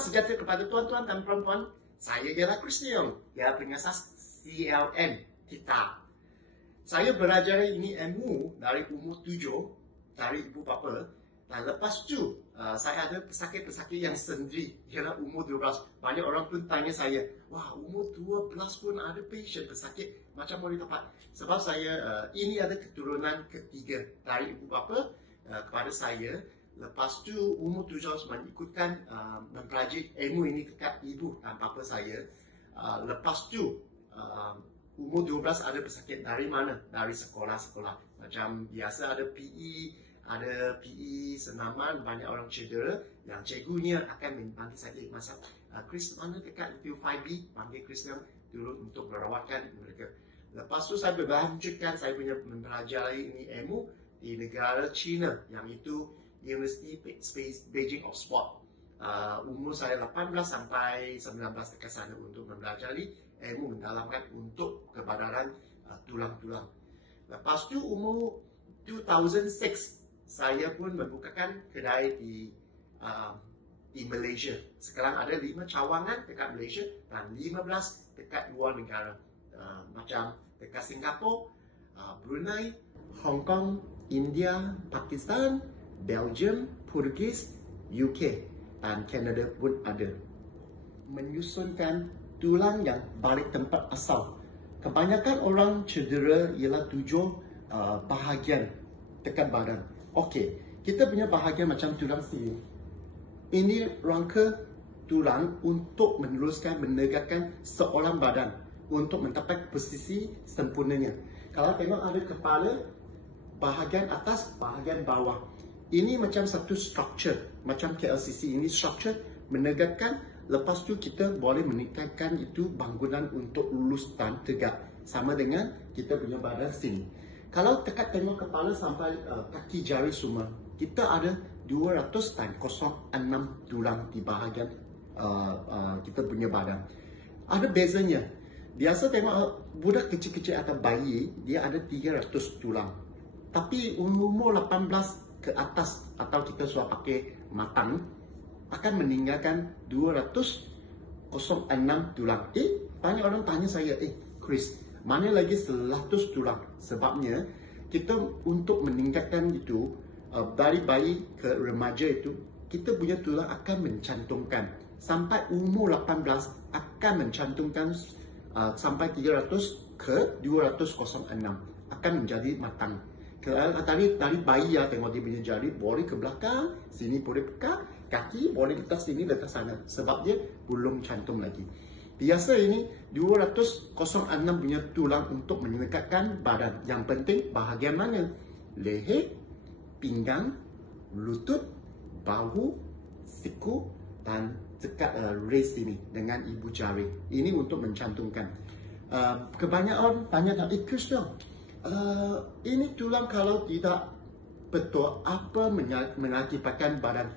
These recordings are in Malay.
Salam sejahtera kepada tuan-tuan dan puan-puan. Saya ialah Chris Leong, yang pengasas CLN kita. Saya belajar ini ilmu dari umur 7 dari ibu bapa. Dan lepas tu, saya ada pesakit-pesakit yang sendiri, ialah umur 12. Banyak orang pun tanya saya, wah umur 12 pun ada patient pesakit, macam boleh dapat? Sebab saya, ini ada keturunan ketiga dari ibu bapa kepada saya. Lepas tu, umur 17 mengikutkan mempelajari ilmu ini dekat ibu dan bapa saya. Lepas tu, umur 12 ada pesakit dari mana? Dari sekolah-sekolah. Macam biasa ada PE senaman, banyak orang cedera, yang cikgunya akan panggil saya masa Chris mana dekat P5B, panggil Chris yang dulu untuk merawatkan mereka. Lepas tu saya berlanjutkan saya punya mempelajari ini ilmu di negara China, yang itu University Beijing of Sport. Umur saya 18 sampai 19 dekat sana untuk mempelajari ilmu mendalamkan untuk kebadaran tulang-tulang. Lepas tu umur 2006 saya pun membukakan kedai di Malaysia. Sekarang ada 5 cawangan dekat Malaysia dan 15 dekat luar negara. Macam dekat Singapura, Brunei, Hong Kong, India, Pakistan, Belgium, Portugis, UK dan Canada pun ada. Menyusunkan tulang yang balik tempat asal. Kebanyakan orang cedera ialah 7 bahagian dekat badan. Okey, kita punya bahagian macam tulang sini. Ini rangka tulang untuk meneruskan, menegakkan seorang badan untuk mencapai posisi sempurnanya. Kalau tengok ada kepala, bahagian atas, bahagian bawah. Ini macam satu structure, macam KLCC ini structure menegakkan. Lepas tu kita boleh meningkatkan itu bangunan untuk lurus dan tegak. Sama dengan kita punya badan sini. Kalau tekat tengok kepala sampai kaki jari semua, kita ada 206 tulang di bahagian kita punya badan. Ada bezanya. Biasa tengok budak kecil-kecil atau bayi, dia ada 300 tulang. Tapi umur 18 ke atas atau kita sudah pakai matang, akan meninggalkan 206 tulang. Banyak orang tanya saya, Chris, mana lagi 100 tulang? Sebabnya kita untuk meningkatkan itu dari bayi ke remaja itu, kita punya tulang akan mencantumkan sampai umur 18 akan mencantumkan sampai 300 ke 206 akan menjadi matang. Dari bayi ya, tengok dia punya jari boleh ke belakang, sini boleh pekat, kaki boleh letak sini, letak sana. Sebab dia belum cantum lagi. Biasa ini 206 punya tulang untuk meningkatkan badan. Yang penting bahagian mana? Leher, pinggang, lutut, bahu, siku dan dekat wrist ini dengan ibu jari. Ini untuk mencantumkan. Kebanyakan tanya, Chris dong, ini tulang kalau tidak betul apa mengakibatkan badan?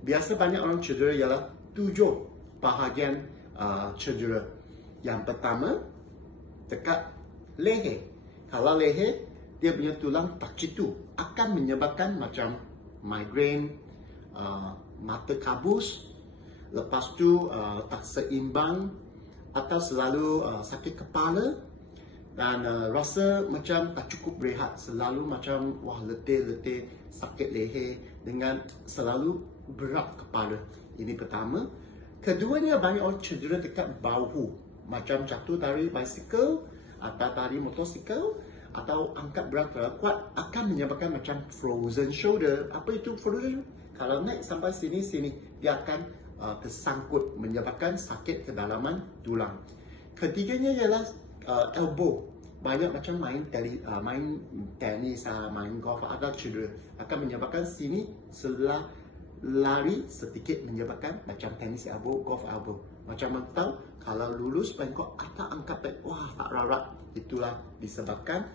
Biasa banyak orang cedera ialah 7 bahagian cedera. Yang pertama dekat leher. Kalau leher dia punya tulang tak citu, akan menyebabkan macam migraine, mata kabus, lepas tu tak seimbang atau selalu sakit kepala dan rasa macam tak cukup berehat, selalu macam letih-letih, sakit leher dengan selalu berat kepala. Ini pertama. Keduanya banyak orang cedera dekat bahu, macam jatuh dari bicycle atau dari motosikal atau angkat berat terlalu kuat akan menyebabkan macam frozen shoulder. Apa itu frozen? Kalau naik sampai sini, dia akan tersangkut menyebabkan sakit kedalaman tulang. Ketiganya ialah elbow. Banyak macam main tenis, main golf ada cedera akan menyebabkan sini sebelah lari sedikit menyebabkan macam tenis elbow, golf elbow. Macam tahu kalau lulus bengkok atau angkat beg, tak rarat. Itulah disebabkan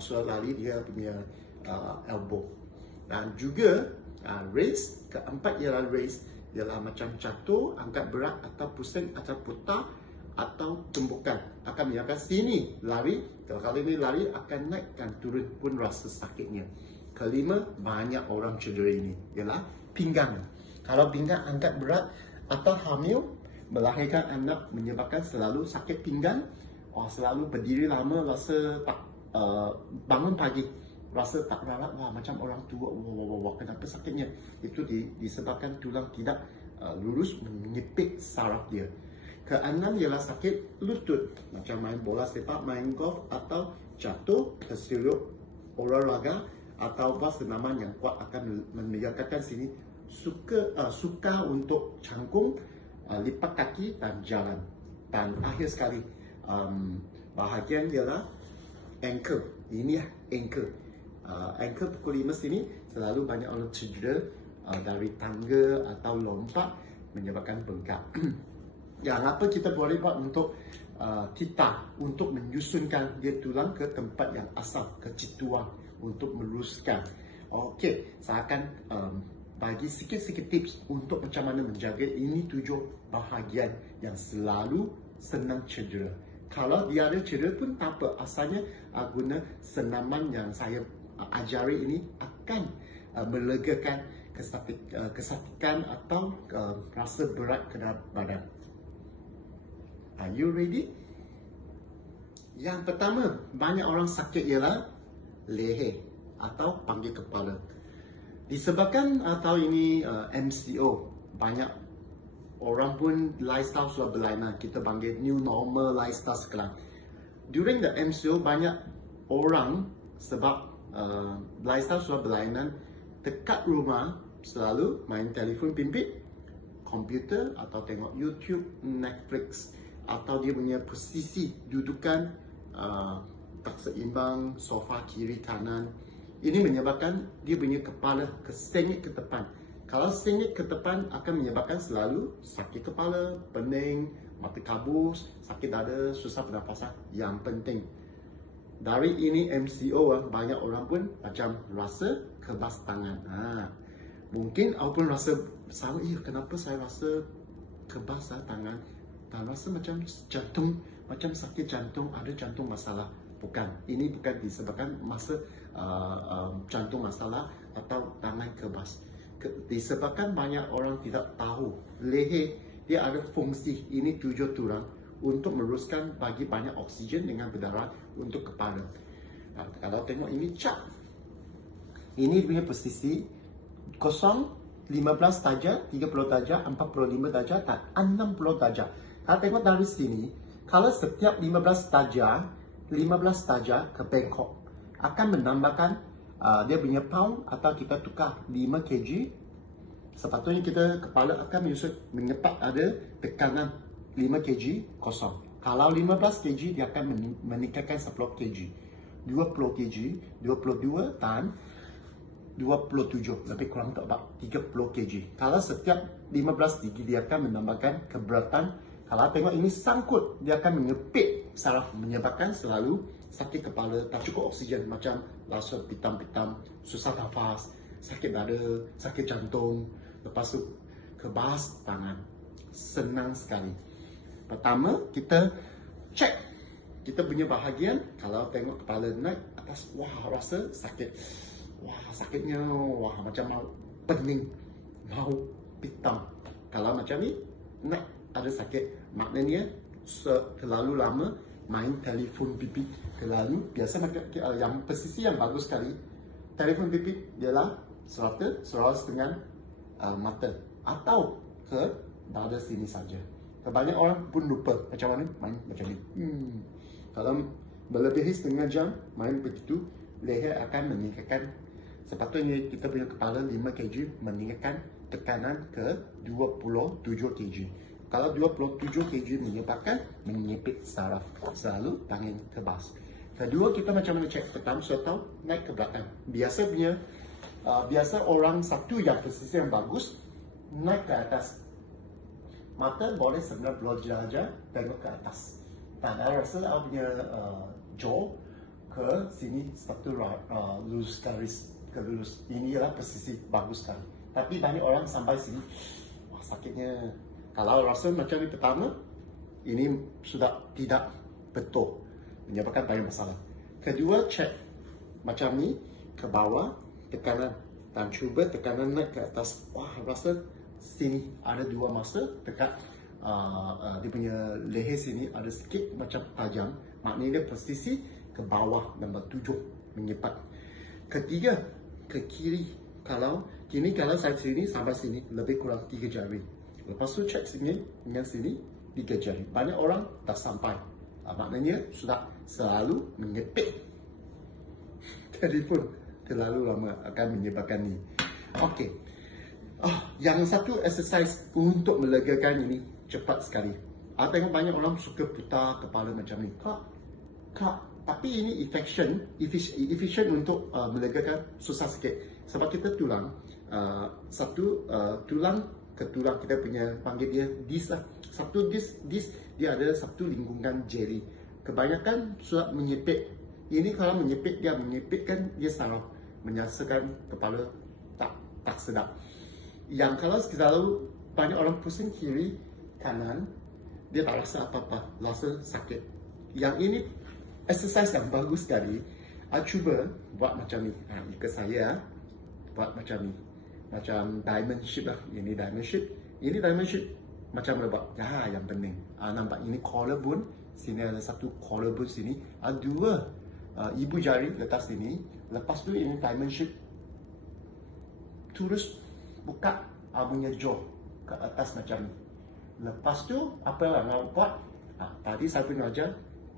soal lari dia punya elbow. Dan juga raise, keempat ialah raise, ialah macam jatuh, angkat berat atau pusing atau putar atau tumbukan akan menyebabkan sini lari. Kalau ini lari akan naik dan turun pun rasa sakitnya. Kelima, banyak orang cedera ini ialah pinggang. Kalau pinggang angkat berat atau hamil, melahirkan anak menyebabkan selalu sakit pinggang, selalu berdiri lama, rasa tak bangun pagi rasa tak rarat, macam orang tua, kenapa sakitnya? Itu disebabkan tulang tidak lurus menyepit saraf dia. Keenam ialah sakit lutut, macam main bola sepak, main golf atau jatuh, tersilup olahraga atau senaman yang kuat akan menyebabkan sini suka untuk cangkung, lipat kaki dan jalan. Dan akhir sekali, bahagian ialah ankle. Ini ankle. Ankle pukul 5 sini selalu banyak orang cedera dari tangga atau lompat menyebabkan bengkak. Yang apa kita boleh buat untuk kita untuk menyusunkan dia tulang ke tempat yang asal, ke cituan untuk meluruskan. Okey, saya akan bagi sikit-sikit tips untuk macam mana menjaga ini 7 bahagian yang selalu senang cedera. Kalau dia ada cedera pun tak apa, asalnya guna senaman yang saya ajari ini akan melegakan kesakitan atau rasa berat ke dalam badan. Are you ready? Yang pertama, banyak orang sakit ialah leher atau panggil kepala. Disebabkan atau ini MCO, banyak orang pun lifestyle sudah berlainan. Kita panggil new normal lifestyle sekarang. During the MCO, banyak orang sebab lifestyle sudah berlainan, dekat rumah selalu main telefon bimbit, komputer atau tengok YouTube, Netflix, atau dia punya posisi dudukan tak seimbang, sofa kiri kanan. Ini menyebabkan dia punya kepala kesengit ke depan. Kalau sengit ke depan akan menyebabkan selalu sakit kepala, pening, mata kabus, sakit dada, susah pernafasan. Yang penting dari ini MCO, banyak orang pun macam rasa kebas tangan. Mungkin awak pun rasa sama, kenapa saya rasa kebas tangan? Dan rasa macam jantung, macam sakit jantung, ada jantung masalah. Bukan, ini bukan disebabkan jantung masalah atau tangan kebas. Disebabkan banyak orang tidak tahu leher dia ada fungsi ini 7 tulang untuk meluruskan bagi banyak oksigen dengan berdarah untuk kepala. Kalau tengok ini chart, ini punya posisi kosong, 15 darjah, 30 darjah, 45 darjah dan 60 darjah. Kalau tengok dari sini, kalau setiap 15 darjah ke Bangkok akan menambahkan dia punya pound atau kita tukar 5 kg. Sepatutnya kita kepala akan menyepat ada tekanan 5 kg kosong. Kalau 15 kg dia akan meningkatkan 10 kg, 20 kg, 22 dan 27, lebih kurang tak 30 kg. Kalau setiap 15 kg dia akan menambahkan keberatan. Kalau tengok ini sangkut, dia akan menyepit saraf, menyebabkan selalu sakit kepala, tak cukup oksigen, macam rasa pitam-pitam, susah nafas, sakit dada, sakit jantung, lepas tu kebas tangan. Senang sekali. Pertama, kita cek kita punya bahagian. Kalau tengok kepala naik atas, rasa sakit. Sakitnya, macam mau pening, mau pitam. Kalau macam ni, naik ada sakit, maknanya terlalu lama main telefon bimbit. Biasa yang posisi yang bagus sekali telefon bimbit ialah seratus dengan mata atau ke dada sini saja. Banyak orang pun lupa macam mana main macam ni. Kalau melebihi setengah jam main begitu, leher akan meningkatkan. Sepatutnya kita punya kepala 5 kg meningkatkan tekanan ke 27 kg. Kalau 27 kg menyebabkan menyepit saraf, selalu tangan kebas. Kedua, kita macam mana cek? Pertama, saya tahu naik ke belakang. Biasa orang satu yang posisi yang bagus naik ke atas. Mata boleh 90 derajat tengok ke atas. Dan saya rasa saya punya jaw ke sini satu lurus garis ke lurus. Ini adalah posisi bagus sekali. Tapi banyak orang sampai sini, sakitnya. Kalau rasa macam ni pertama, ini sudah tidak betul, menyebabkan banyak masalah. Kedua, cek macam ni ke bawah, tekanan, dan cuba tekanan naik ke atas. Rasa sini ada 2 muscle dekat dia punya leher sini ada sikit macam tajam, maknanya posisi ke bawah nombor 7 menyepat. Ketiga, ke kiri. Kalau saya sini sampai sini lebih kurang 3 jari. Lepas tu check sini dengan sini 3 jari. Banyak orang tak sampai. Maknanya sudah selalu mengepek telefon terlalu lama akan menyebabkan ni. Okey. Yang satu exercise untuk melegakan ini cepat sekali. Tengok banyak orang suka putar kepala macam ni. Kak, tapi ini efficient untuk melegakan susah sikit. Sebab kita tulang tulang ke tulang kita punya panggil dia disc lah. Satu disc dia ada satu lingkungan jeli. Kebanyakan sudah menyepit. Ini kalau menyepit dia menyepitkan dia salah, menyasakan kepala tak sedap. Yang kalau selalu banyak orang pusing kiri kanan dia tak rasa apa-apa, rasa sakit. Yang ini exercise yang bagus sekali. Cuba buat macam ni. Ikut saya buat macam ni. Macam diamond shape lah. Ini diamond shape. Ini diamond shape. Macam mana buat? Yang penting. Nampak ini collarbone. Sini ada satu collarbone sini. Dua ibu jari letak sini. Lepas tu ini diamond shape. Terus buka punya jaw ke atas macam ni. Lepas tu apa yang nak buat? Tadi saya pun ajar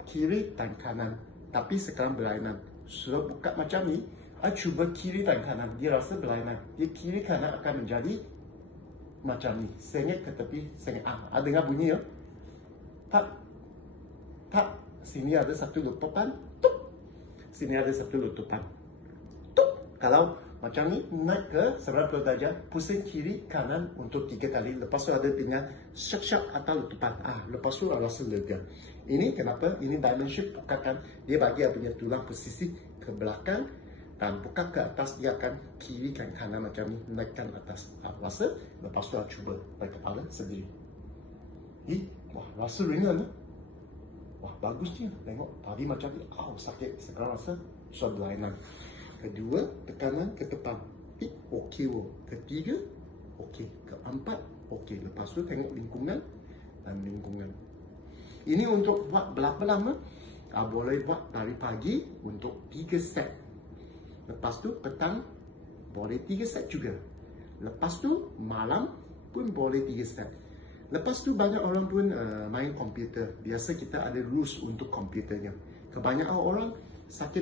kiri dan kanan. Tapi sekarang berlainan. Sudah buka macam ni. Cuba kiri dan kanan. Dia rasa berlainan. Dia kiri kanan akan menjadi macam ni. Sengit ke tepi. Sengit. Dengar bunyi ya. Tak. Sini ada satu letupan. Tup. Sini ada satu letupan. Tup. Kalau macam ni naik ke 90 darjah. Pusing kiri kanan untuk 3 kali. Lepas tu ada tinggal syak-syak atau letupan. Lepas tu rasa lega. Ini kenapa? Ini diamond shape bukakan. Dia bagi punya tulang posisi ke belakang. Dan buka ke atas, dia akan kiri dan kanan macam ni, naikkan atas. Rasa, lepas tu cuba naik kepala sendiri. Rasa ringan. Bagusnya. Tengok, tadi macam ni, sakit. Sekarang rasa sudah berlainan. Kedua, tekanan ke depan. Okey. Ketiga, okey. Keempat, okey. Lepas tu tengok lingkungan dan lingkungan. Ini untuk buat berapa lama? Boleh buat dari pagi untuk 3 set. Lepas tu petang boleh 3 set juga. Lepas tu malam pun boleh 3 set. Lepas tu banyak orang pun main komputer. Biasa kita ada rules untuk komputernya. Kebanyakan orang sakit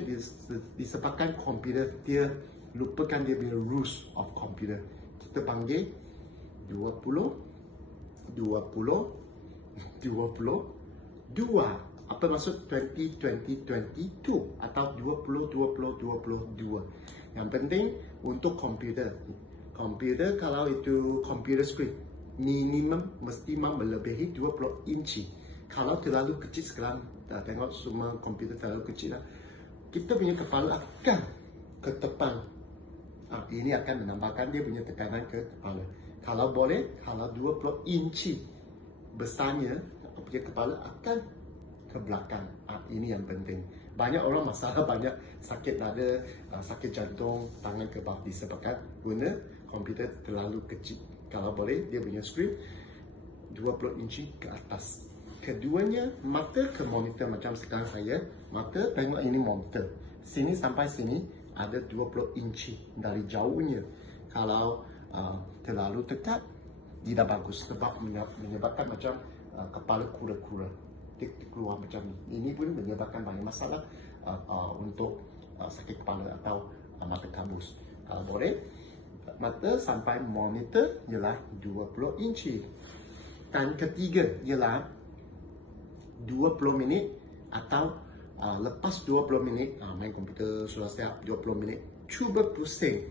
disebabkan komputer dia lupakan dia punya rules of komputer. Kita panggil 20. Apa maksud 20-20-22 atau 20-20-22. Yang penting untuk komputer. Komputer kalau itu komputer screen minimum mesti melebihi 20 inci. Kalau terlalu kecil sekarang, tengok semua komputer terlalu kecil lah. Kita punya kepala akan ke depan. Ini akan menambahkan dia punya tekanan ke kepala. Kalau boleh, kalau 20 inci besarnya, punya kepala akan ke belakang. Ini yang penting. Banyak orang masalah, banyak sakit dada, sakit jantung, tangan ke bawah disebabkan guna komputer terlalu kecil. Kalau boleh, dia punya screen 20 inci ke atas. Keduanya, mata ke monitor macam sekarang saya. Mata, tengok ini monitor. Sini sampai sini ada 20 inci dari jauhnya. Kalau terlalu dekat, tidak bagus sebab menyebabkan macam kepala kura-kura. Keluar macam ni. Ini pun menyebabkan banyak masalah untuk sakit kepala atau mata kabus. Kalau boleh, mata sampai monitor ialah 20 inci. Dan ketiga ialah 20 minit atau lepas 20 minit main komputer sudah siap 20 minit. Cuba pusing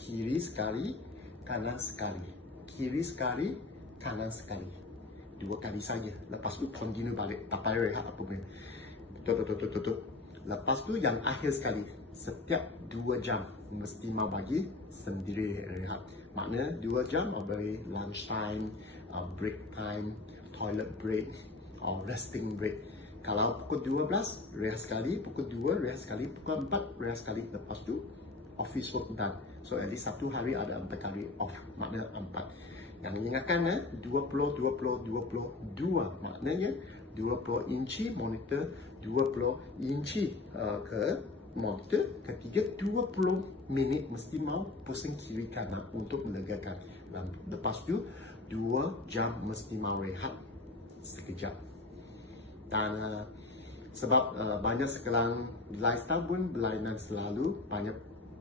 kiri sekali, kanan sekali. Kiri sekali, kanan sekali. 2 kali saja. Lepas tu continue balik. Tak payah rehat apa pun. Tutup. Lepas tu yang akhir sekali. Setiap 2 jam mesti mau bagi sendiri rehat. Maknanya 2 jam bagi lunch time, break time, toilet break, or resting break. Kalau pukul 12 rehat sekali, pukul 2 rehat sekali, pukul 4 rehat sekali. Lepas tu office work done. So at least 1 hari ada 4 kali off. Maknanya 4. Yang ingatkan 20, 20, 22. Maknanya 20 inci monitor, 20 inci ke monitor. Ketiga, 20 minit mesti mau pusing kiri kanan untuk melegakan. Lepas tu 2 jam mesti mau rehat sekejap. Dan sebab banyak sekarang lifestyle pun berlainan selalu, banyak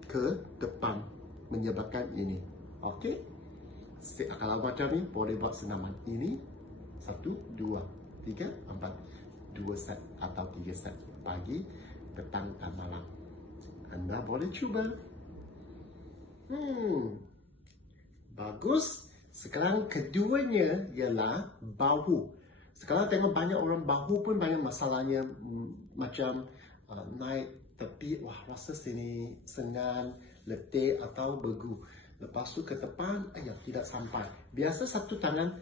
ke depan menyebabkan ini. Okey? Kalau macam ni boleh buat senaman ini 1, 2, 3, 4, 2 set atau 3 set pagi, petang dan malam. Anda boleh cuba. Bagus. Sekarang keduanya ialah bahu. Sekarang tengok banyak orang bahu pun banyak masalahnya, macam naik tepi, wah rasa sini sengan, letih atau bergu. Lepas tu ke depan, tidak sampai. Biasa satu tangan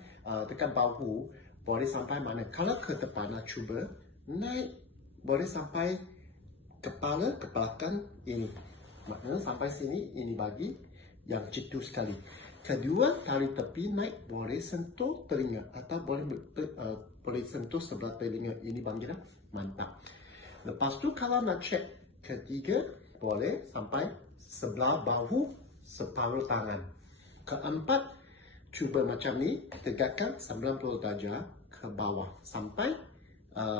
dekat bahu boleh sampai mana? Kalau ke depan nak cuba naik, boleh sampai kepala ke belakang ini. Maknanya sampai sini, ini bagi yang jitu sekali. Kedua, tarik tepi naik boleh sentuh telinga atau boleh sentuh sebelah telinga. Ini bangkit mantap. Lepas tu kalau nak cek ketiga, boleh sampai sebelah bahu, separuh tangan. Keempat, cuba macam ni, tegakkan 90 darjah ke bawah sampai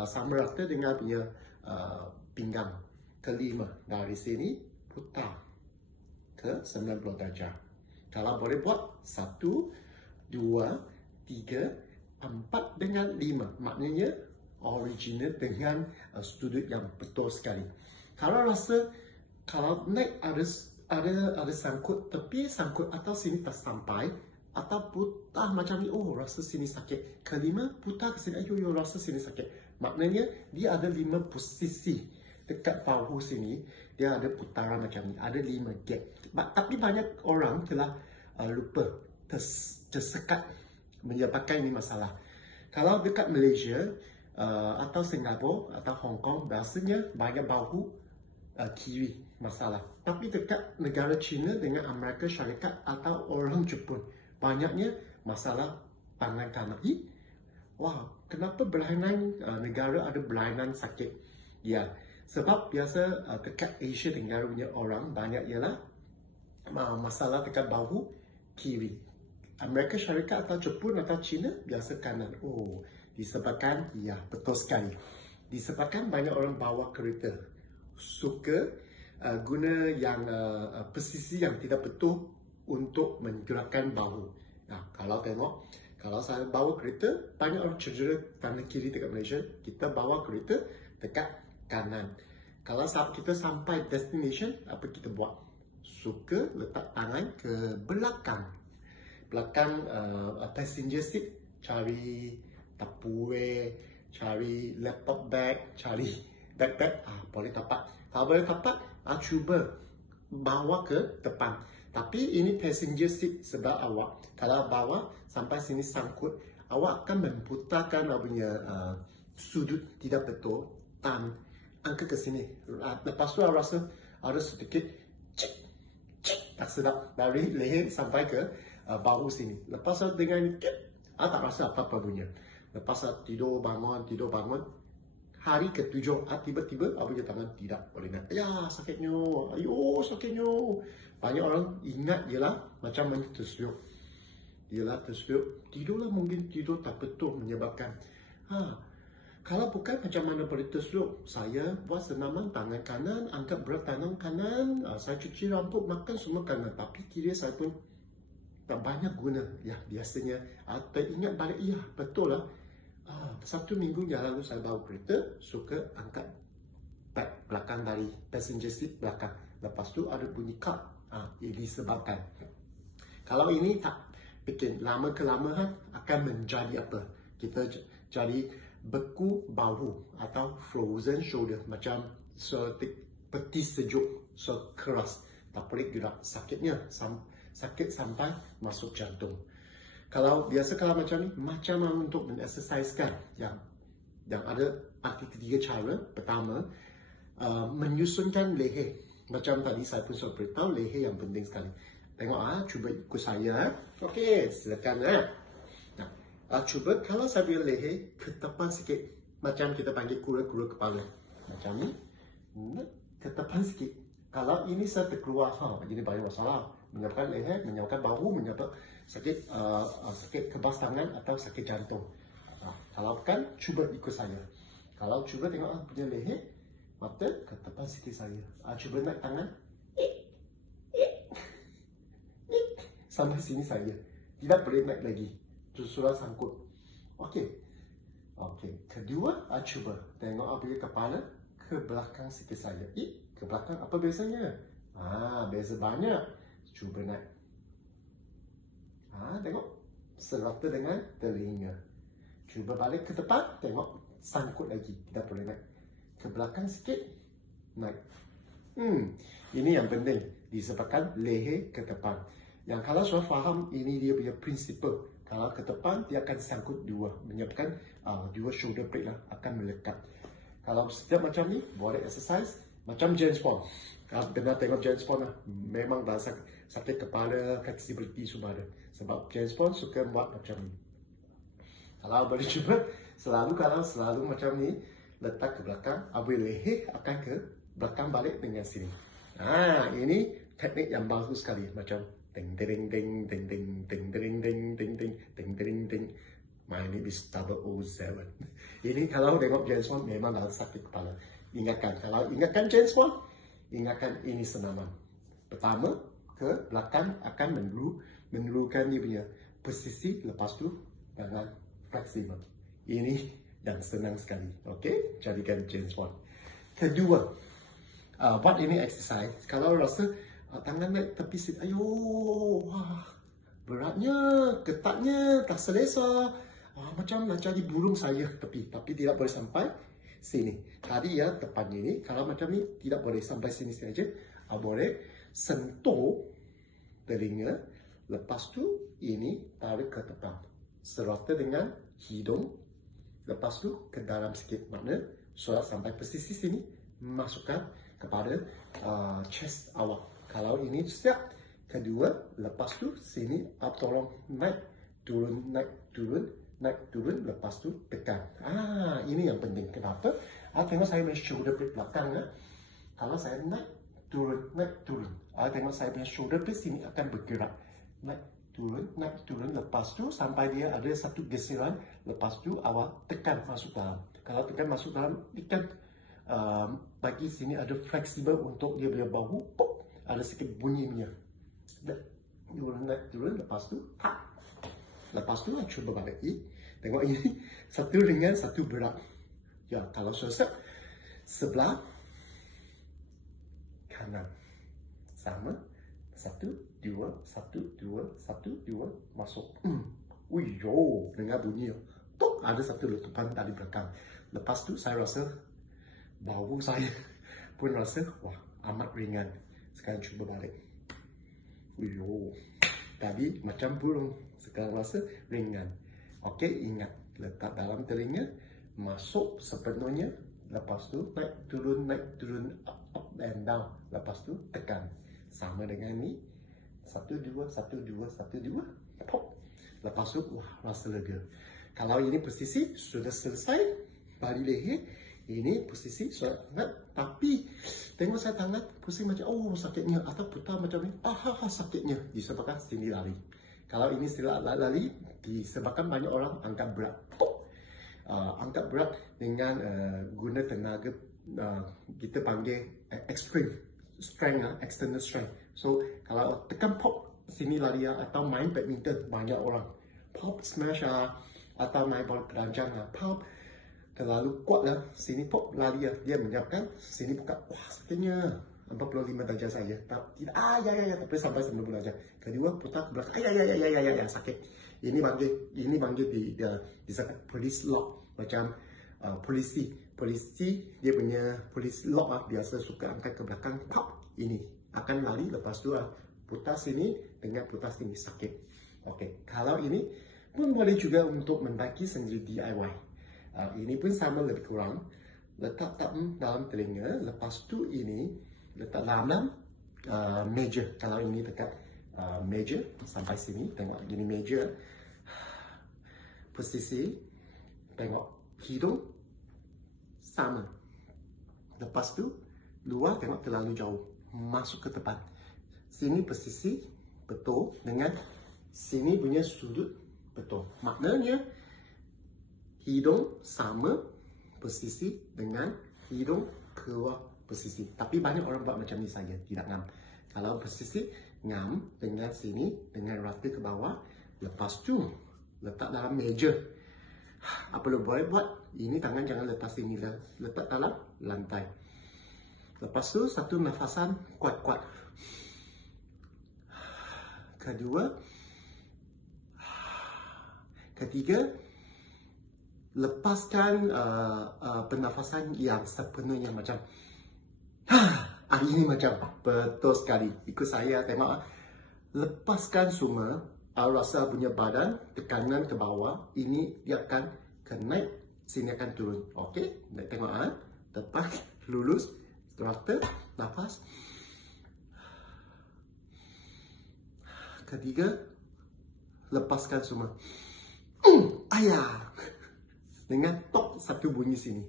sama rata dengan punya pinggang. Kelima, dari sini putar ke 90 darjah. Kalau boleh buat 1, 2, 3, 4 dengan 5. Maknanya original dengan sudut yang betul sekali. Kalau rasa kalau naik ada sangkut tepi, sangkut atau sini tak sampai, atau putar macam ni, oh rasa sini sakit. Kelima, putar ke sini, ayo rasa sini sakit. Maknanya dia ada 5 posisi dekat bahu sini, dia ada putaran macam ni, ada 5 gap. Tapi banyak orang telah lupa, tersekat, menyebabkan ini masalah. Kalau dekat Malaysia atau Singapura atau Hong Kong, biasanya banyak bahu kiri masalah. Tapi dekat negara China dengan Amerika Syarikat atau orang Jepun, banyaknya masalah tangan kanan. Wah, kenapa berlainan negara ada berlainan sakit? Ya, sebab biasa dekat Asia Tenggara punya orang banyak ialah masalah dekat bahu kiri. Amerika Syarikat atau Jepun atau China biasa kanan. Oh, disebabkan, ya betul sekali. Disebabkan banyak orang bawa kereta suka guna yang posisi yang tidak betul untuk menggerakkan bahu. Nah, kalau tengok, kalau saya bawa kereta, banyak orang cedera tangan kiri dekat Malaysia. Kita bawa kereta dekat kanan. Kalau kita sampai destination, apa kita buat? Suka letak tangan ke belakang. Belakang passenger seat, cari tapue, cari laptop bag, cari backpack, boleh dapat. Kalau boleh dapat, cuba bawa ke depan. Tapi ini passenger seat sebelah awak. Kalau bawa sampai sini sangkut, awak akan memutarkan punya sudut tidak betul dan angkat ke sini. Lepas tu awak rasa ada sedikit tak sedap dari leher sampai ke bahu sini. Lepas tu dengan ini, tak rasa apa-apa punya. Lepas tidur bangun, hari ke-7, tiba-tiba punya tangan tidak boleh nak. Ya, sakitnya. Ayo, sakitnya. Banyak orang ingat ialah macam mana tersenyum. Ialah tersenyum. Tidurlah mungkin tidur tak betul menyebabkan. Kalau bukan macam mana boleh tersenyum. Saya buat senaman tangan kanan, angkat berat tangan kanan, saya cuci rambut, makan semua kanan. Tapi kiri saya pun tak banyak guna. Ya, biasanya. Teringat balik, ya, betul lah. 1 minggu yang lalu saya bawa kereta, suka angkat bag belakang dari passenger seat belakang. Lepas tu ada bunyi kad. Ini disebabkan. Kalau ini tak bikin lama-kelamaan akan menjadi apa? Kita jadi beku bahu atau frozen shoulder, macam peti sejuk, keras. Tak boleh gerak. Sakitnya, sakit sampai masuk jantung. Kalau macam ni, macam mana untuk men-exercisekan yang ada ketiga cara. Pertama, menyusunkan leher. Macam tadi saya pun sudah beritahu, leher yang penting sekali. Tengok cuba ikut saya. Okey, silakan Nah, cuba kalau saya punya leher ke depan sikit. Macam kita panggil kura-kura kepala. Macam ni. Ke depan sikit. Kalau ini saya terkeluar, ini banyak masalah. Menyebabkan leher, menyebabkan bahu, menyebabkan sakit kebas tangan atau sakit jantung. Kalau bukan, cuba ikut saya. Kalau cuba tengok punya leher, mata ke depan sikit saya. Cuba naik tangan. Sampai sini saja. Tidak boleh naik lagi. Sudah sangkut. Okey. Kedua, cuba tengok punya kepala ke belakang sikit saja. Ke belakang apa biasanya? Biasa banyak. Cuba naik. Tengok. Serata dengan telinga. Cuba balik ke depan. Tengok. Sangkut lagi. Tidak boleh naik. Ke belakang sikit. Naik. Ini yang penting. Disebabkan leher ke depan. Yang kalau sudah faham, ini dia punya prinsipal. Kalau ke depan, dia akan sangkut dua. Menyebabkan dua shoulder blade akan melekat. Kalau setiap macam ni, boleh exercise. Macam James Bond. Kalau benar tengok James Bond memang dah sakit kepala, flexibility semua ada. Sebab James Bond suka buat macam ni. Kalau boleh cuba, selalu macam ni, letak ke belakang, leher akan ke belakang balik dengan sini. Ini teknik yang bagus sekali. Macam ding ding ding ding ding ding ding ding ding ding ding ding ding. My name is 007. Ini kalau tengok James Bond memang dah sakit kepala. Ingatkan, kalau ingatkan James Bond, ingatkan ini senaman. Pertama, ke belakang akan menurunkan dia punya posisi, lepas tu dengan fleksibel. Ini yang senang sekali. Okey, jadikan James Bond. Kedua, buat ini exercise. Kalau rasa tangan naik tepi sini, beratnya, ketatnya, tak selesa. Macam nak jadi burung saya tepi, tapi tidak boleh sampai sini. Tadi depan ini, kalau macam ni tidak boleh sampai sini saja. Boleh sentuh telinga, lepas tu ini tarik ke depan, serata dengan hidung, lepas tu ke dalam sikit. Makna sudah sampai posisi sini, masukkan kepada chest awak. Kalau ini siap. Kedua, lepas tu sini tolong naik turun, naik turun, naik turun, lepas tu tekan. Ini yang penting. Kenapa? Tengok saya punya shoulder blade belakang. Kalau saya naik turun, tengok saya punya shoulder blade sini akan bergerak. Naik turun, lepas tu sampai dia ada satu geseran, lepas tu awak tekan masuk dalam. Kalau tekan masuk dalam, ikan bagi sini ada fleksibel untuk dia punya bahu, ada sikit bunyinya. Naik turun, lepas tu cuba balik. Tengok ini satu ringan, satu berat. Kalau selesai sebelah kanan sama, 1, 2, 1, 2, 1, 2, masuk. Dengar bunyi. Ada satu letupan tadi belakang. Lepas tu saya rasa bahu saya pun rasa amat ringan. Sekarang cuba balik. Tadi macam burung, sekarang rasa ringan. Okey, ingat letak dalam telinga, masuk sepenuhnya, lepas tu naik turun, up and down, lepas tu tekan. Sama dengan ni, 1, 2, 1, 2, 1, 2, pop. Lepas tu rasa lega. Kalau ini posisi sudah selesai, balik leher. Ini posisi sudah hangat, tapi tengok saya tangan pusing macam sakitnya, atau putar macam ni, sakitnya disebabkan sini lari. Kalau ini sila lari disebabkan banyak orang angkat berat. Angkat berat dengan guna tenaga kita panggil extreme strength, external strength. So kalau tekan pop sini lari atau main badminton banyak orang pop smash atau main bola keranjang pop terlalu kuat sini pop lari dia menyebabkan sini buka sakitnya 45 darjah saja. Tidak tak boleh sampai 90 darjah. Kedua putar ke belakang sakit. Ini panggil di police lock, macam polisi dia punya police lock biasa suka angkat ke belakang pop, ini akan lari, lepas tu putar sini dengan putar sini sakit. Okey, kalau ini pun boleh juga untuk mendaki sendiri DIY. Ini pun sama lebih kurang. Letak dalam telinga, lepas tu ini letak dalam meja. Kalau ini dekat meja sampai sini. Tengok gini meja. Posisi. Tengok hidung. Sama. Lepas tu, luar tengok terlalu jauh. Masuk ke depan. Sini posisi betul dengan sini punya sudut betul. Maknanya, hidung sama posisi dengan hidung keluar posisi. Tapi banyak orang buat macam ni saja, tidak ngam. Kalau posisi ngam dengan sini, dengan rata ke bawah, lepas tu letak dalam meja. Apa lo boleh buat? Ini tangan jangan letak sini, letak dalam lantai. Lepas tu satu nafasan kuat-kuat. Kedua, ketiga, lepaskan pernafasan yang sepenuhnya macam ini macam betul sekali. Ikut saya tengok. Lepaskan semua rasa punya badan, tekanan ke bawah. Ini dia akan naik, sini akan turun. Okey, tengok tepat, lurus, rata, nafas. Ketiga, lepaskan semua. Ayah. Dengan top satu bunyi sini.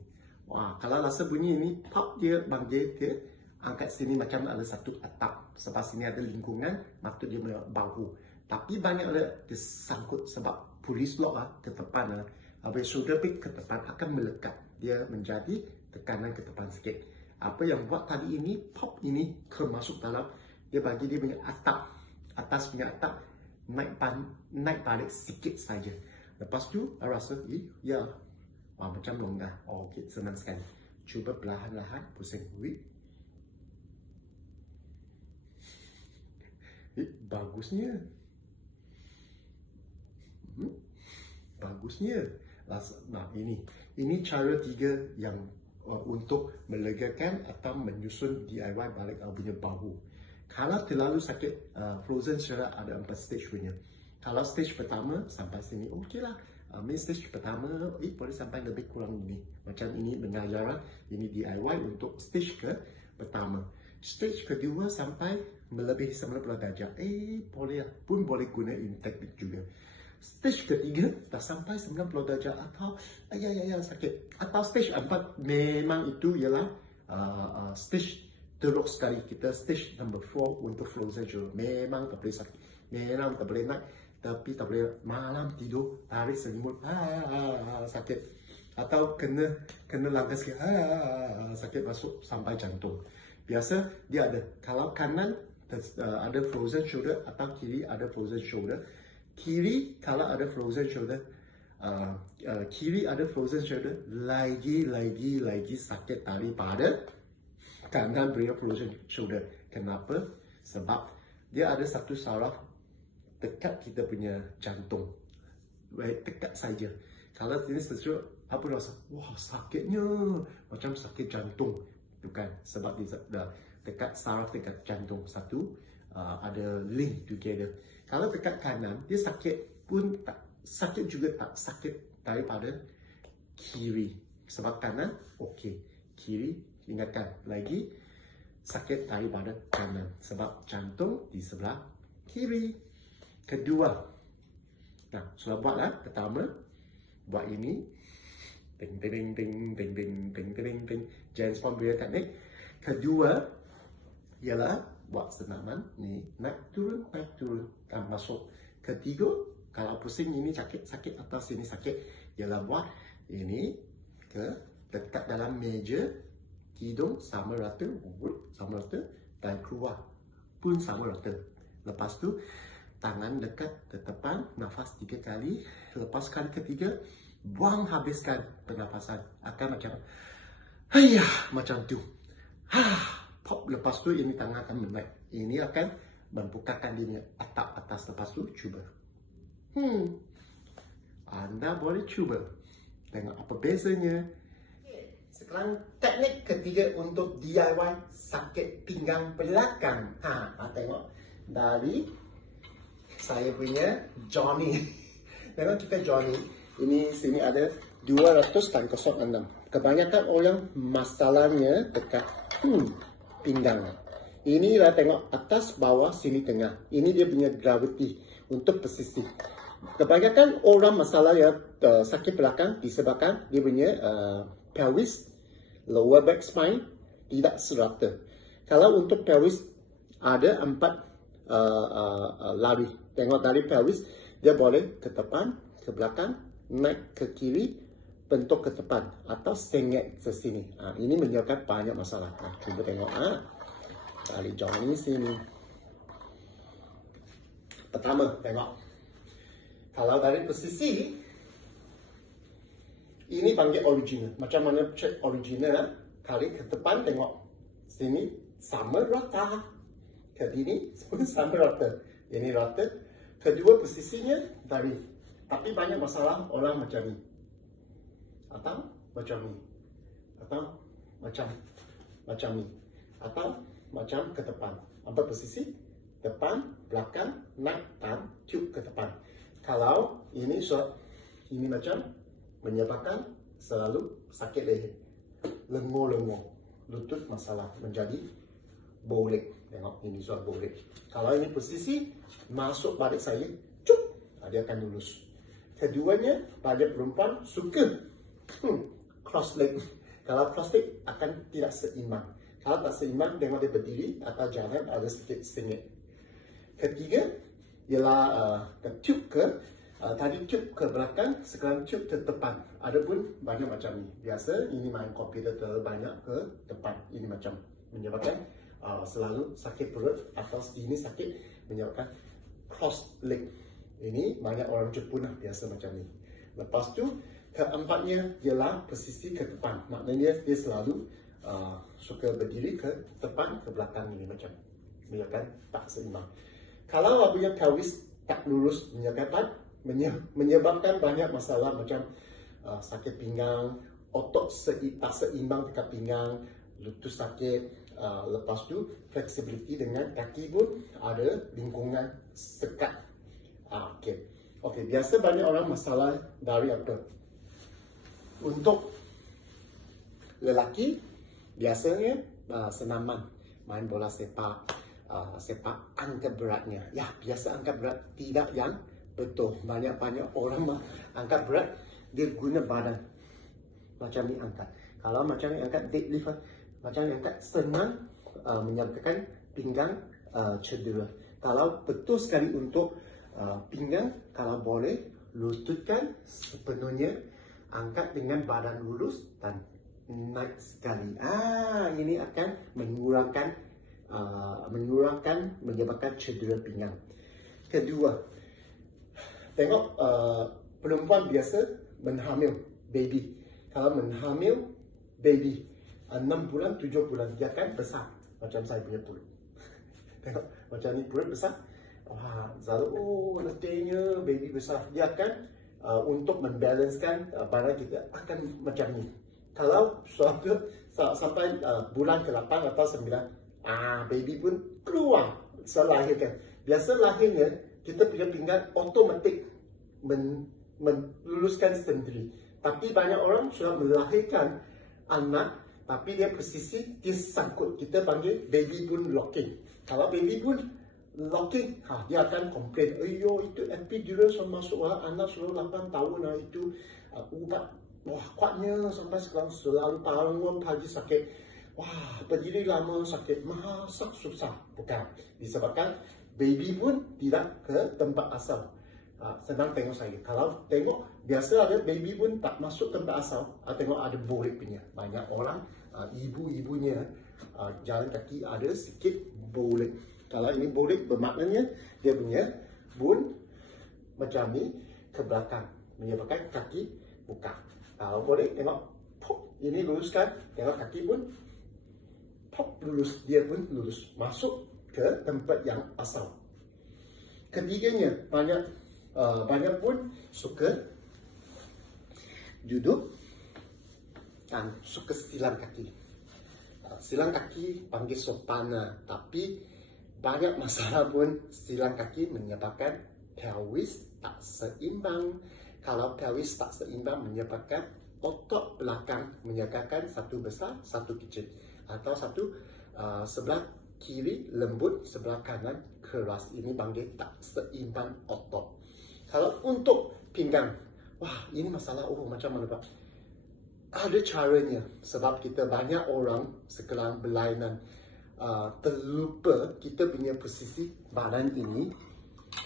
Wah, kalau rasa bunyi ini, pop dia bangkit, dia angkat sini macam ada satu atap. Sebab sini ada lingkungan, maksud dia bahu. Tapi banyak ada disangkut sebab pulis block ke depan. Habis shoulder pick ke depan akan melekat. Dia menjadi tekanan ke depan sikit. Apa yang buat tadi ini, pop ini masuk dalam, dia bagi dia punya atap. Atas punya atap, naik balik sikit saja. Lepas tu, rasa, ya, macam longgar. Okey, senang sekali. Cuba perlahan-lahan pusing. Bagusnya. Bagusnya. Nah, ini cara 3 yang untuk melegakan atau menyusun DIY balik punya bahu. Kalau terlalu sakit, frozen shoulder ada 4 stage punya. Kalau stage pertama sampai sini, okey lah. Stage pertama, boleh sampai lebih kurang ini. Macam ini mengajar, ini DIY untuk stage ke pertama. Stage kedua sampai melebihi 90 darjah. Boleh lah. Pun boleh guna ini teknik juga. Stage ketiga dah sampai 90 darjah atau sakit. Atau stage 4 memang itu ialah stage teruk sekali. Kita stage number 4 untuk frozen shoulder. Memang tak boleh sakit. Memang tak boleh naik. Tapi tak boleh malam tidur tarik selimut sakit, atau kena langkah sikit sakit masuk sampai jantung. Biasa dia ada, kalau kanan ada frozen shoulder atau kiri ada frozen shoulder. Kiri kalau ada frozen shoulder, kiri ada frozen shoulder lagi sakit daripada kanan punya frozen shoulder. Kenapa? Sebab dia ada satu saraf dekat kita punya jantung. Dekat saja. Kalau ini sesuatu, apa rasa? Wah, sakitnya. Macam sakit jantung. Bukan. Sebab dia dekat saraf dekat jantung. Satu, ada link together. Kalau dekat kanan, dia sakit pun tak. Sakit juga tak sakit daripada kiri. Sebab kanan, okey. Kiri, ingatkan. Lagi, sakit daripada kanan. Sebab jantung di sebelah kiri. Kedua, nah, sudah buatlah. Pertama, buat ini, ting. James Bond punya teknik. Kedua, ialah buat senaman ni, naik turun, dan masuk. Ketiga, kalau pusing ini sakit atas sini sakit, ialah buat ini ke dekat dalam meja, hidung sama rata, dan keluar pun sama rata. Lepas tu, tangan dekat ke depan, nafas 3 kali. Lepas kali ketiga, buang habiskan pernafasan. Akan macam, macam tu. Pop, lepas tu ini tangan akan menaik. Ini akan membukakan dia atap atas. Lepas tu, cuba. Anda boleh cuba. Tengok apa bezanya. Sekarang teknik ketiga untuk DIY sakit pinggang belakang. Tengok. Dari saya punya Johnny. Memang kita Johnny. Ini sini ada 206. Kebanyakan orang masalahnya dekat pinggang. Inilah tengok atas, bawah, sini, tengah. Ini dia punya gravity untuk posisi. Kebanyakan orang masalah yang sakit belakang disebabkan dia punya pelvis, lower back spine tidak serata. Kalau untuk pelvis ada 4 lari. Tengok dari pelvis, dia boleh ke depan, ke belakang, naik ke kiri, bentuk ke depan atau sengit ke sini. Ini menyebabkan banyak masalah. Cuba tengok. Dari jauh ini sini. Pertama, tengok. Kalau dari posisi, ini panggil original. Macam mana check original? Kali ke depan tengok. Sini sama rata. Ke sini pun sama rata. Ini rata. Kedua posisinya dari. Tapi banyak masalah orang macam ni. Atau macam ni. Atau macam ni. Atau macam ke depan. Apa posisi? Depan, belakang, naik dan tiup ke depan. Kalau ini ini macam menyebabkan selalu sakit leher, lengur-lengur, lutut masalah menjadi bolek. Tengok ini soal bolek. Kalau ini posisi masuk balik saya, cup, dia akan lurus. Keduanya banyak perempuan suka cross leg. Kalau cross leg akan tidak seimbang. Kalau tak seimbang, tengok dia berdiri atau jalan ada sedikit sengit. Ketiga ialah tube ke tadi tube ke belakang, sekarang tube ke depan. Ada pun banyak macam ni. Biasa ini main komputer terlalu banyak ke depan. Ini macam menyebabkan selalu sakit perut atau ini sakit menyebabkan cross leg. Ini banyak orang Jepun lah biasa macam ni. Lepas tu keempatnya ialah posisi ke depan. Maknanya dia selalu suka berdiri ke depan ke belakang ini macam menyebabkan tak seimbang. Kalau apabila pelvis tak lurus menyebabkan banyak masalah macam sakit pinggang, otot tak seimbang dekat pinggang, lutut sakit, lepas tu flexibility dengan kaki pun ada lingkungan sekat. Okey, biasa banyak orang masalah dari apa? Untuk lelaki biasanya senaman, main bola sepak. Sepak angkat beratnya. Ya, biasa angkat berat tidak yang betul. Banyak-banyak orang angkat berat, dia guna badan. Macam ni angkat. Kalau macam ni angkat deadlift, macam ni angkat senang menyebabkan pinggang cedera. Kalau betul sekali untuk pinggang, kalau boleh lututkan sepenuhnya, angkat dengan badan lurus dan naik sekali. Ini akan menyebabkan cedera pinggang. Kedua, tengok perempuan biasa menhamil baby. Kalau menhamil baby 6 bulan, 7 bulan, dia akan besar macam saya punya perut. Tengok macam ni perut besar. Wah, selalu letihnya baby besar. Dia akan untuk membalancekan badan kita akan macam ni. Kalau suatu sampai bulan ke-8 atau 9, baby pun keluar selahirkan. Biasa lahirnya kita punya pinggang otomatik meluluskan sendiri. Tapi banyak orang sudah melahirkan anak, tapi dia posisi dia sangkut. Kita panggil baby pun locking. Kalau baby pun locking, dia akan komplain. Itu epidural sudah masuk anak sudah 8 tahun itu ubat kuatnya sampai sekarang selalu bangun pagi sakit. Wah, berdiri lama sakit, masak susah. Bukan, disebabkan baby pun tidak ke tempat asal. Senang tengok saya. Kalau tengok, biasa ada baby pun tak masuk tempat asal. Tengok ada bolek punya. Banyak orang, ibu-ibunya, jalan kaki ada sikit bolek. Kalau ini bolek bermaknanya, dia punya bun macam ni ke belakang. Menyebabkan kaki buka. Kalau boleh, tengok, pop, ini luruskan. Tengok kaki pun lurus, dia pun lurus masuk ke tempat yang asal. Ketiganya banyak pun suka duduk dan suka silang kaki. Silang kaki panggil sopana, tapi banyak masalah pun silang kaki menyebabkan pelvis tak seimbang. Kalau pelvis tak seimbang menyebabkan otot belakang menyebabkan satu besar, satu kecil. Atau satu sebelah kiri lembut, sebelah kanan keras. Ini panggil tak seimbang otot. Kalau untuk pinggang, wah ini masalah macam mana Pak? Ada caranya, sebab kita banyak orang sekarang berlainan terlupa kita punya posisi badan ini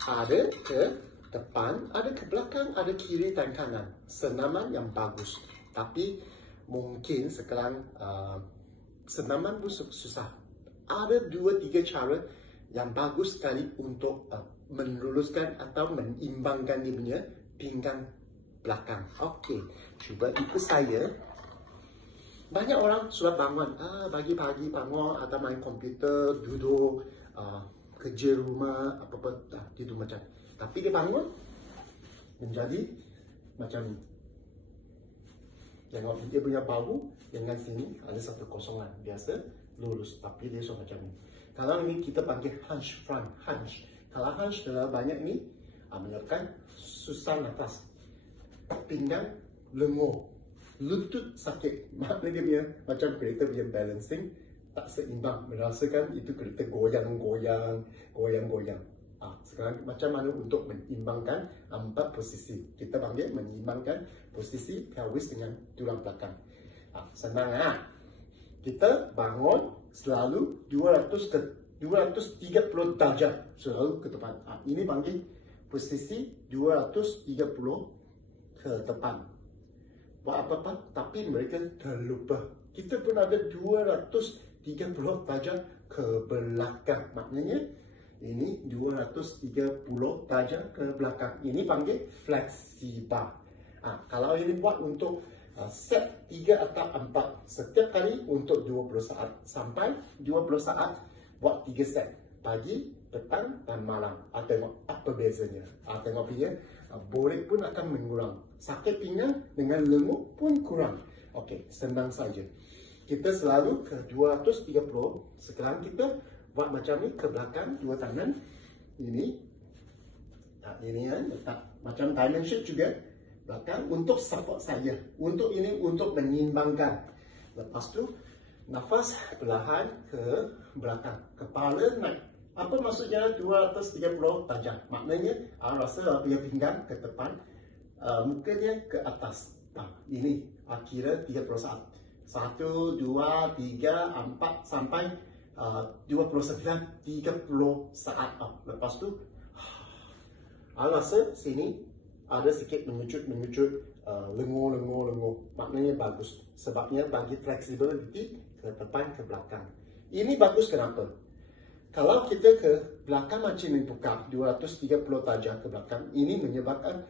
ada ke depan, ada ke belakang, ada kiri dan kanan. Senaman yang bagus. Tapi mungkin sekarang senaman pun susah. Ada 2-3 cara yang bagus sekali untuk meluluskan atau mengimbangkan dia punya pinggang belakang. Okey, cuba ikut saya. Banyak orang sudah bangun, pagi-pagi bangun atau main komputer, duduk, kerja rumah, apa-apa, gitu macam. Tapi dia bangun, menjadi macam ni. Tengok dia punya bahu dengan sini ada satu kosongan. Biasa lurus, tapi dia so macam ni. Kalau ini kita panggil hunch front, hunch. Kalau hunch adalah banyak ni, menyebabkan susah nafas. Pinggang lenguh, lutut sakit. Maknanya dia macam kereta punya balancing tak seimbang. Merasakan itu kereta goyang-goyang. Sekarang macam mana untuk mengimbangkan 4 posisi? Kita panggil mengimbangkan posisi pelvis dengan tulang belakang. Senang Kita bangun selalu 230 darjah selalu ke depan. Ini panggil posisi 230 ke depan. Buat apa-apa, tapi mereka terlupa. Kita pun ada 230 darjah ke belakang. Maknanya ini 230 darjah ke belakang. Ini panggil fleksibel. Kalau ini buat untuk set 3 atau 4 setiap kali untuk 20 saat sampai 20 saat buat 3 set pagi, petang dan malam. Tengok apa bezanya. Tengok punya borik pun akan mengurang. Sakit pinggang dengan lenguh pun kurang. Okey, senang saja. Kita selalu ke 230. Sekarang kita buat macam ni ke belakang, 2 tangan. Ini letak macam diamond shape juga. Belakang untuk support saja. Untuk ini untuk menyimbangkan. Lepas tu nafas perlahan ke belakang. Kepala naik. Apa maksudnya 230 darjah? Maknanya rasa punya pinggang ke depan, mukanya ke atas. Ini kira 30 saat. 1, 2, 3, 4 sampai 29, 30 saat. Lepas tu rasa sini ada sikit mengecut, lenguh. Maknanya bagus. Sebabnya bagi flexibility ke depan, ke belakang. Ini bagus kenapa? Kalau kita ke belakang macam ni buka 230 darjah ke belakang, ini menyebabkan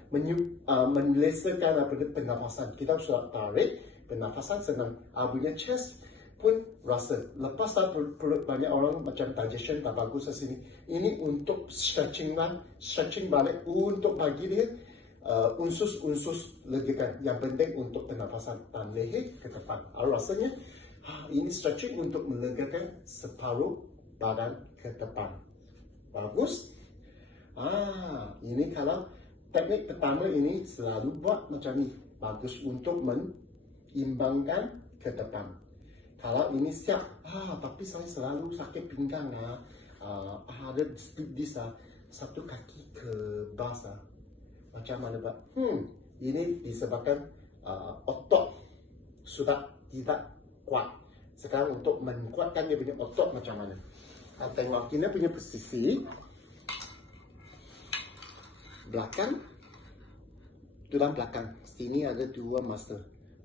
melesakan pernafasan. Kita sudah tarik, pernafasan senang. Punya chest pun rasa. Lepas perut banyak orang macam digestion tak bagus di sini. Ini untuk stretching balik untuk bagi dia unsus legakan. Yang penting untuk pernafasan dan leher ke depan. Rasanya ini stretching untuk melegakan separuh badan ke depan. Bagus. Ini kalau teknik pertama ini selalu buat macam ni. Bagus untuk mengimbangkan ke depan. Kalau ini siap, tapi saya selalu sakit pinggang ada this satu kaki ke bawah. Macam mana Pak? Ini disebabkan otot sudah tidak kuat. Sekarang untuk menguatkan dia punya otot macam mana? Tengok kita punya posisi belakang, tulang belakang. Sini ada 2 muscle.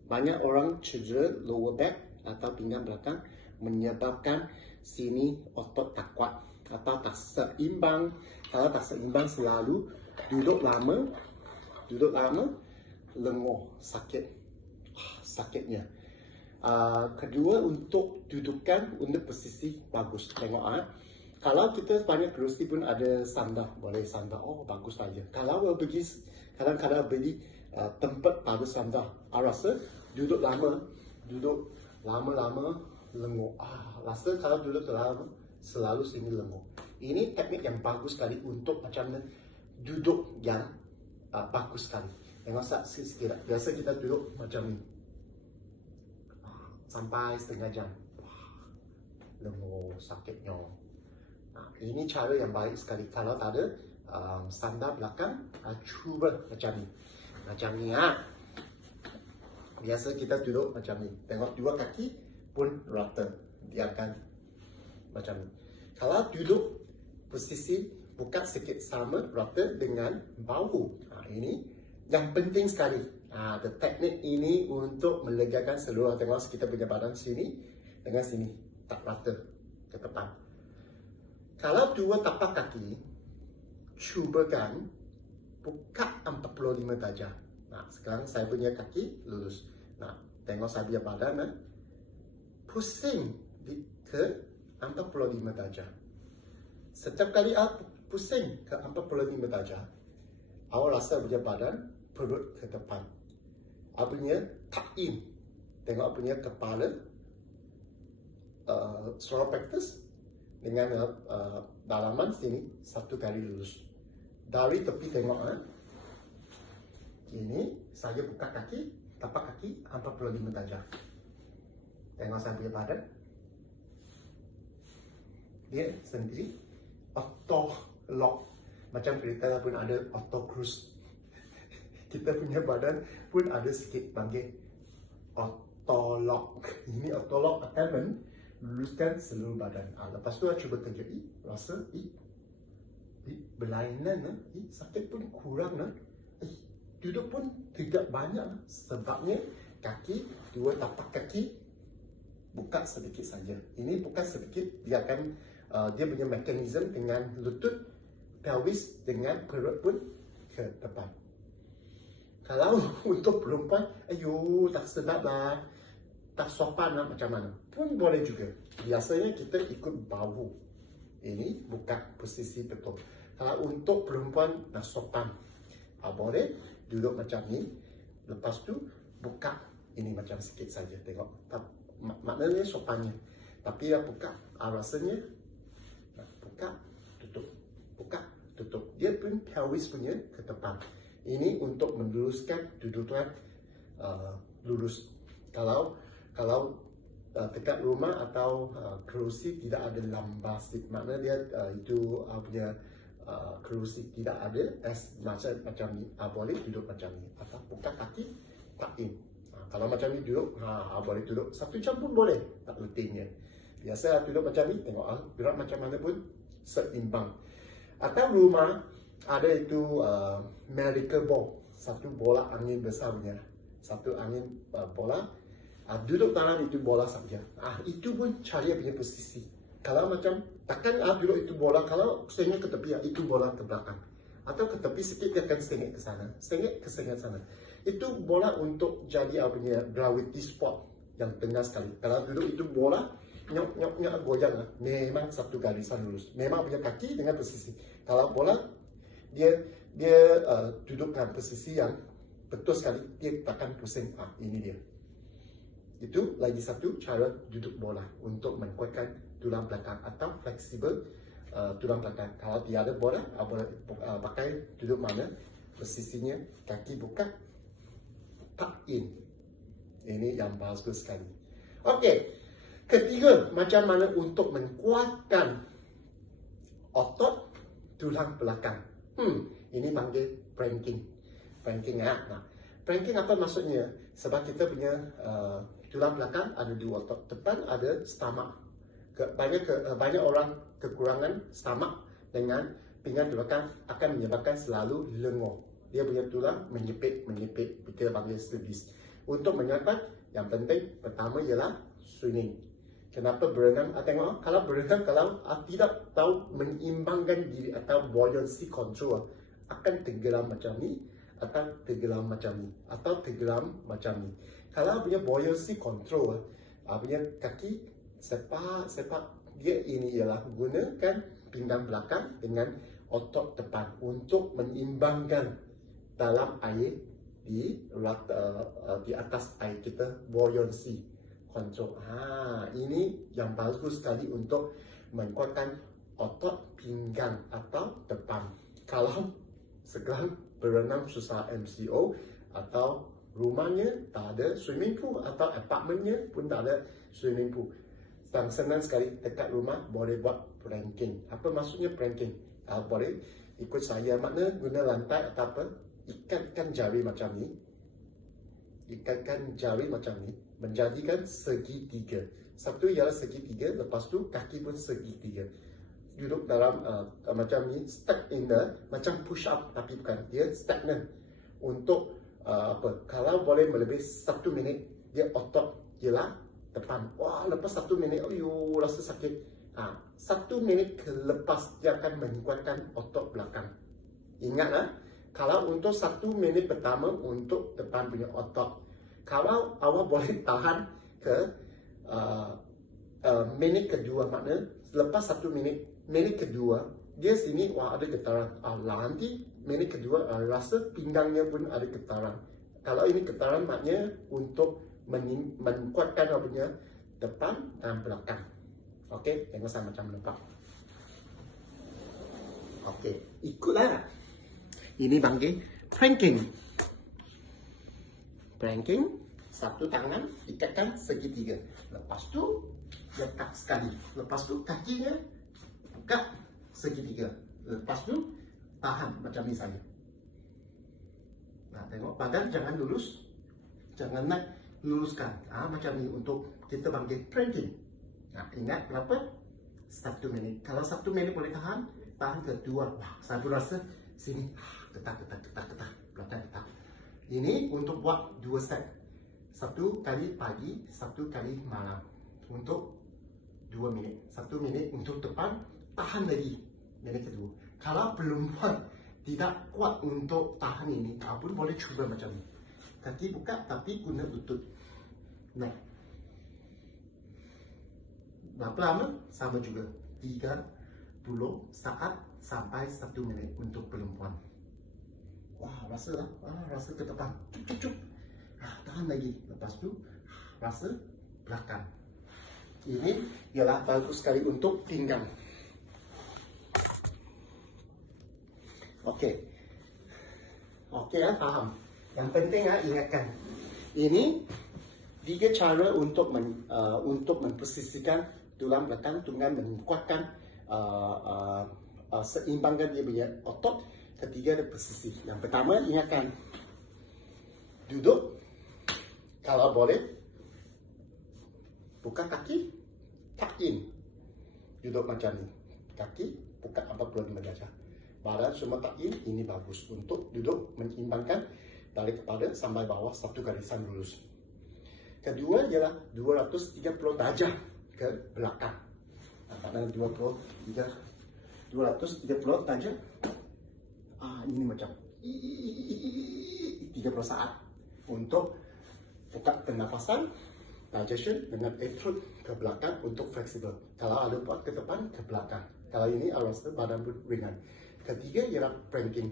Banyak orang cedera lower back atau pinggang belakang menyebabkan sini otot tak kuat atau tak seimbang. Kalau tak seimbang selalu duduk lama, lenguh, sakitnya. Kedua, untuk dudukan untuk posisi bagus. Tengok kalau kita banyak kerusi pun ada sandar, boleh sandar. Bagus saja. Kalau pergi kadang-kadang beli tempat pada sandar, rasa duduk lama, lenguh. Rasa kalau duduk lama selalu sini lenguh. Ini teknik yang bagus sekali untuk macam duduk yang bagus sekali. Tengok sikit. Biasa kita duduk macam ni sampai setengah jam. lenguh, sakitnya. Ini cara yang baik sekali. Kalau tak ada sandar belakang, cuba macam ni. Macam ni Biasa kita duduk macam ni. Tengok dua kaki pun rata. Dia akan macam ni. Kalau duduk posisi buka sikit sama rata dengan bahu. Ini yang penting sekali. The teknik ini untuk melegakan seluruh. Tengok kita punya badan sini dengan sini. Tak rata ke depan. Kalau dua tapak kaki, cubakan buka 45 darjah. Sekarang saya punya kaki lurus. Tengok saya punya badan. Pusing ke 45 darjah. Setiap kali pusing ke 45 darjah, awak rasa punya badan perut ke depan. Awak punya tuck-in. Tengok awak punya kepala soropectus dengan dalaman sini satu kali lurus. Dari tepi tengok ini saya buka kaki, tapak kaki 45 darjah. Tengok saya punya badan. Dia sendiri auto lock. Macam kereta pun ada auto cruise. Kita punya badan pun ada sikit panggil auto lock. Ini auto lock akan meluluskan seluruh badan. Lepas tu cuba kerja rasa berlainan, sakit pun kurang, duduk pun tidak banyak. Sebabnya kaki, dua tapak kaki buka sedikit saja. Ini bukan sedikit, dia akan dia punya mekanisme dengan lutut, pelvis dengan perut pun ke depan. Kalau untuk perempuan, tak sedap lah, tak sopan lah macam mana pun boleh juga. Biasanya kita ikut bahu. Ini bukan posisi betul. Kalau untuk perempuan nak sopan, boleh duduk macam ni. Lepas tu buka ini macam sikit saja. Tengok, maknanya sopannya. Tapi buka, rasanya buka, tutup, buka, tutup. Dia pun pelvis punya ke depan. Ini untuk meluruskan dudukan lurus. Kalau dekat rumah atau kerusi tidak ada lambar seat, maknanya dia itu punya kerusi tidak ada macam ni, boleh duduk macam ni atau buka kaki tuck-in. Kalau macam ni duduk, boleh duduk 1 jam pun boleh, tak rutinnya. Biasa duduk macam ni, tengok berat macam mana pun seimbang. Atau rumah ada itu medical ball, satu bola angin besar punya, satu angin bola. Duduk dalam itu bola saja. Itu pun cari punya posisi. Kalau macam takkan duduk itu bola, kalau sengit ke tepi, itu bola ke belakang. Atau ke tepi sikit, dia akan sengit ke sana, sengit ke sana. Itu bola untuk jadi punya gravity spot yang tengah sekali. Kalau duduk itu bola, nyok goyang, memang satu garisan lurus. Memang punya kaki dengan posisi. Kalau bola, dia dudukkan posisi yang betul sekali, dia takkan pusing. Ini dia. Itu lagi satu cara duduk bola untuk menguatkan tulang belakang atau fleksibel tulang belakang. Kalau tiada bola, boleh pakai duduk mana? Posisinya kaki buka, tuck in. Ini yang bagus sekali. Okey. Ketiga, macam mana untuk menguatkan otot tulang belakang. Ini panggil planking. Planking planking apa maksudnya? Sebab kita punya tulang belakang ada dua otot. Depan ada stomach. Banyak orang kekurangan stomach dengan pinggang belakang akan menyebabkan selalu lenguh. Dia punya tulang menyepit, kita panggil cervix. Untuk menyebabkan, yang penting pertama ialah swimming. Kenapa berenang? Tengok, kalau berenang, kalau tidak tahu mengimbangkan diri atau buoyancy control, akan tenggelam macam ni, atau tenggelam macam ni, atau tenggelam macam ni. Kalau punya buoyancy control, punya kaki sepak dia ini ialah gunakan pinggang belakang dengan otot depan untuk mengimbangkan dalam air di atas air kita, buoyancy control. Ini yang bagus sekali untuk menguatkan otot pinggang atau depan. Kalau sekarang berenang susah MCO atau rumahnya tak ada swimming pool atau apartmennya pun tak ada swimming pool, senang sekali dekat rumah boleh buat planking. Apa maksudnya planking? Boleh ikut saya, makna guna lantai atau apa, ikatkan jari macam ni. Ikatkan jari macam ni, menjadikan segitiga. Satu ialah segitiga, lepas tu kaki pun segitiga. Duduk dalam macam ni, stuck in the, macam push up tapi bukan, dia stagnant. Untuk apa? Kalau boleh melebih 1 minit, dia otot ialah depan. Wah, lepas 1 minit, rasa sakit. 1 minit lepas dia akan menguatkan otot belakang. Ingatlah, kalau untuk 1 minit pertama untuk depan punya otot, kalau awak boleh tahan ke minit kedua, makna lepas 1 minit, minit kedua, dia sini wah ada getaran. Nanti minit kedua rasa pinggangnya pun ada getaran. Kalau ini getaran maknanya untuk menguatkan punya depan dan belakang. Okey, tengok saya macam nampak. Okey, ikutlah. Ini panggil planking. Planking, satu tangan ikatkan segitiga. Lepas tu letak sekali. Lepas tu kakinya buka segitiga. Lepas tu tahan macam ni saja. Tengok badan jangan lurus, jangan naik, luruskan. Macam ni untuk kita panggil planking. Ingat berapa? 1 minit. Kalau 1 minit boleh tahan, tahan kedua. Saya pun rasa sini ketat, belakang ketat. Ini untuk buat 2 set. 1 kali pagi, 1 kali malam. Untuk 2 minit. 1 minit untuk depan, tahan lagi minit kedua. Kalau belum buat, tidak kuat untuk tahan ini, pun boleh cuba macam ni. Kaki buka tapi guna lutut. Berapa lama? Sama juga. 30 saat sampai 1 minit untuk perempuan. Wah, rasa lah. Rasa ke depan. Cuk. Tahan lagi. Lepas tu, rasa belakang. Ini ialah bagus sekali untuk pinggang. Okey, faham. Yang penting ingatkan. Ini 3 cara untuk memposisikan tulang belakang dengan menguatkan seimbangkan dia punya otot. Ketiga ada posisi. Yang pertama ingatkan, duduk. Kalau boleh, buka kaki, tuck in. Duduk macam ni. Kaki buka 45 derajat. Badan semua tuck in. Ini bagus untuk duduk menyeimbangkan dari kepala sampai bawah satu garisan lurus. Kedua ialah 230 derajat ke belakang. Pada 230 derajat. Ini macam 30 saat untuk buka pernafasan, digestion dengan extrude ke belakang untuk fleksibel. Kalau ada buat ke depan, ke belakang. Kalau ini rasa badan pun ringan. Ketiga ialah planking.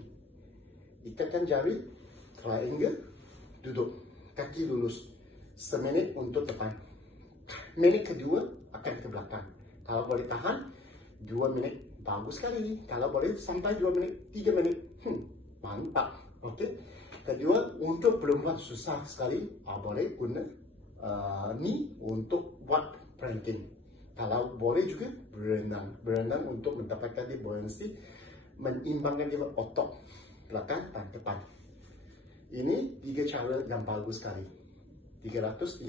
Ikatkan jari, triangle, duduk, kaki lurus. Seminit untuk depan. Minit kedua akan ke belakang. Kalau boleh tahan 2 minit, bagus sekali. Kalau boleh sampai 2 minit, 3 minit, mantap. Okey. Kedua, untuk perempuan susah sekali, boleh guna ni untuk buat planking. Kalau boleh juga berenang untuk mendapatkan dia buoyancy, menyeimbangkan dia otot belakang dan depan. Ini 3 cara yang bagus sekali. 330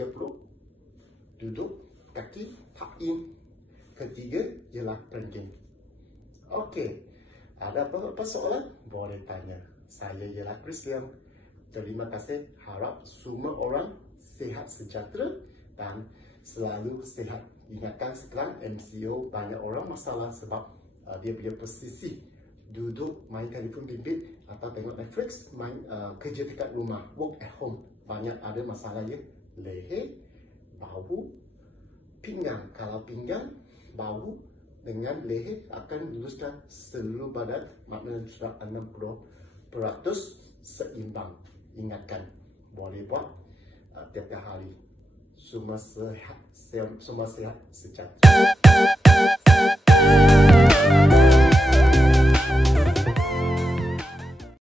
duduk, kaki tuck in. Ketiga ialah planking. Okey, ada apa-apa soalan? Boleh tanya. Saya ialah Chris Leong. Terima kasih. Harap semua orang sihat sejahtera dan selalu sihat. Ingatkan sekarang MCO banyak orang masalah sebab dia punya posisi duduk main telefon bimbit atau tengok Netflix, main kerja dekat rumah, work at home. Banyak ada masalahnya leher, bahu, pinggang. Kalau pinggang, bahu dengan leher akan luruskan seluruh badan, maknanya sudah 60% seimbang. Ingatkan, boleh buat tiap-tiap hari. Semua sehat sejahtera.